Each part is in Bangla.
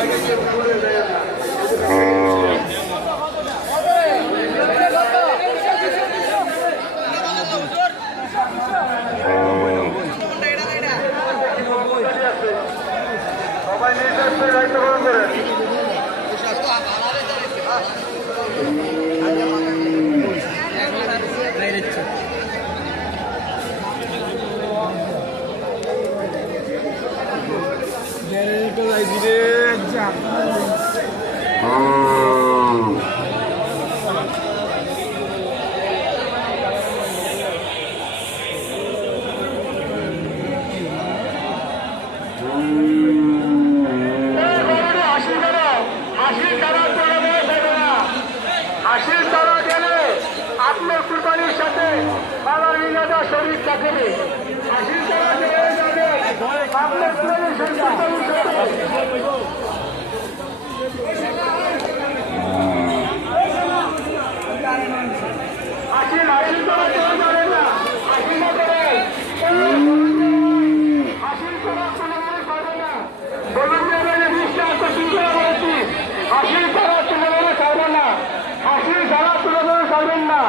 Obrigado. ইলাদা শরীর থাকবে তারা চলে যাবে না হাসি না করে হাসির করা তুলনায় করে না বলুন যে আমি জিনিসটা আকর্ষণ করে বলেছি হাসির করা তুলনায় করবে না হাসির করা তুলনায় করবেন না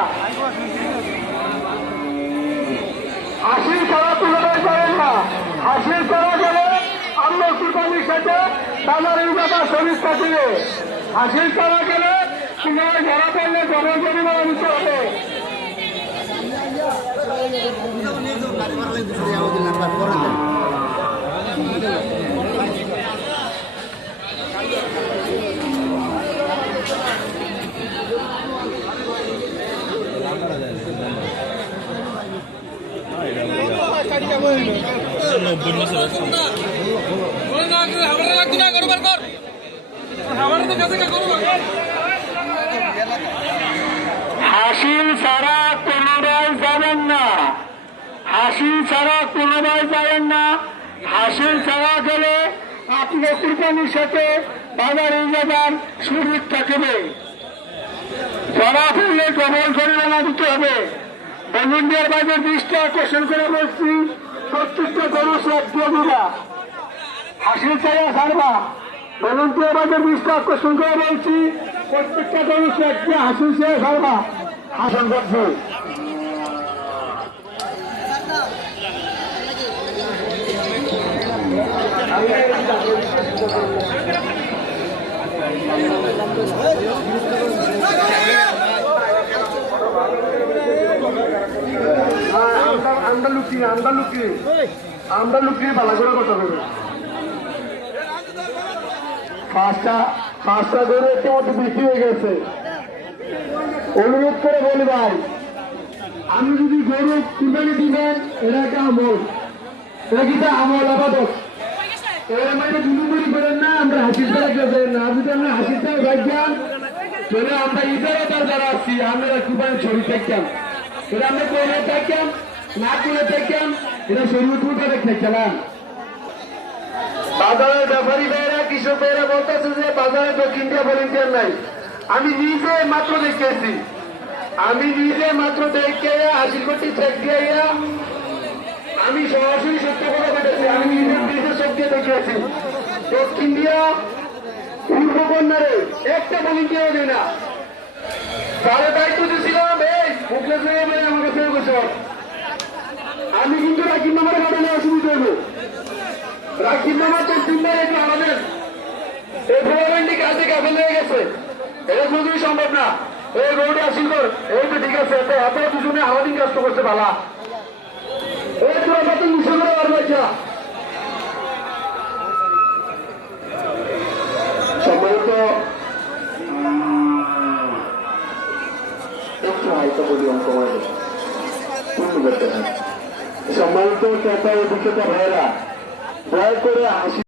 হাসির করা তুলনায় করেন না হাসির করা গেলে আমরা কুরবানির সাথে তাদের এই ব্যাপার শরীর থাকিবে হাসিল করা গেলে তোমার ধরা পড়লে জনজরিমানা হবে। হাসিল ছাড়া পুনরায় যাবেন না হাসিল ছাড়া পুনরায় যাবেন না হাসিল ছাড়া গেলে আপনি কুরবানির সাথে বাজার ইজাদার শরীর থাকবে ধরা পড়লে ডবল জরিমানা দিতে হবে ভলেন্টিয়ার বাজার দৃষ্টি আকর্ষণ করে বলছি প্রত্যেকটা গরু সব দিবা হাসিল ছাড়া ছাড়বা ভলেন্টিয়ার বাজার দৃষ্টি আকর্ষণ করে বলছি প্রত্যেকটা গরু সব দিয়ে করছি আমরা লুকি আমরা লুকি আমরা লুকি ভালো করে কথা বলব। পাঁচটা পাঁচটা গরু একটু মতো বৃষ্টি হয়ে গেছে। অনুরোধ করে বলি ভাই, আমি যদি গরু কুরবানি দিবেন, এটা একটা আমল। এটা কিন্তু আমল আবাদত এর মানে দুনুমুড়ি করেন না, আমরা হাসির তারা গেছেন না। তো আমরা হাসির তারা গাইছেন তাহলে আমরা ইদারা তার দ্বারা আসছি, আমরা কুরবানি ছবি থাকতাম এটা আমরা করে থাকতাম বাজারের ব্যাপারী কৃষক বলতেছে যে বাজারে দক্ষিণ ভলেন্টিয়ার নাই। আমি নিজে মাত্র দেখেছি। আমি নিজে মাত্র দেখে হাসির কোটি চেক দিয়ে আমি সরাসরি সত্য কথা পেটেছি আমি নিজে নিজে চোখ দিয়ে দেখেছি দক্ষিণ দিয়া, পূর্ব কন্যারে একটা ভলেন্টিয়ার দেয় না। তাহলে দায়িত্ব দিয়েছিলাম এই ভাই আমার গেছে আমি কিন্তু রাকিব নামারে ঘটনা অসুবিধা হইব। রাকিব নামার তো তিনবার আমাদের। এই ভোলামেন্টি কাজে কাফেল হয়ে গেছে? এটা কোনোদিনই সম্ভব না। এই রোডে আসিল কর। এই তো ঠিক আছে, এত এত দুজনে আলাদিন কষ্ট করছে ভালা এই তোরা কত মিশে করে পারবে এটা সম্ভবত একটু হয়তো বলি অঙ্ক সম্মানিত ক্রেতা ও বিক্রেতা ভাইয়েরা দয়া করে হাসি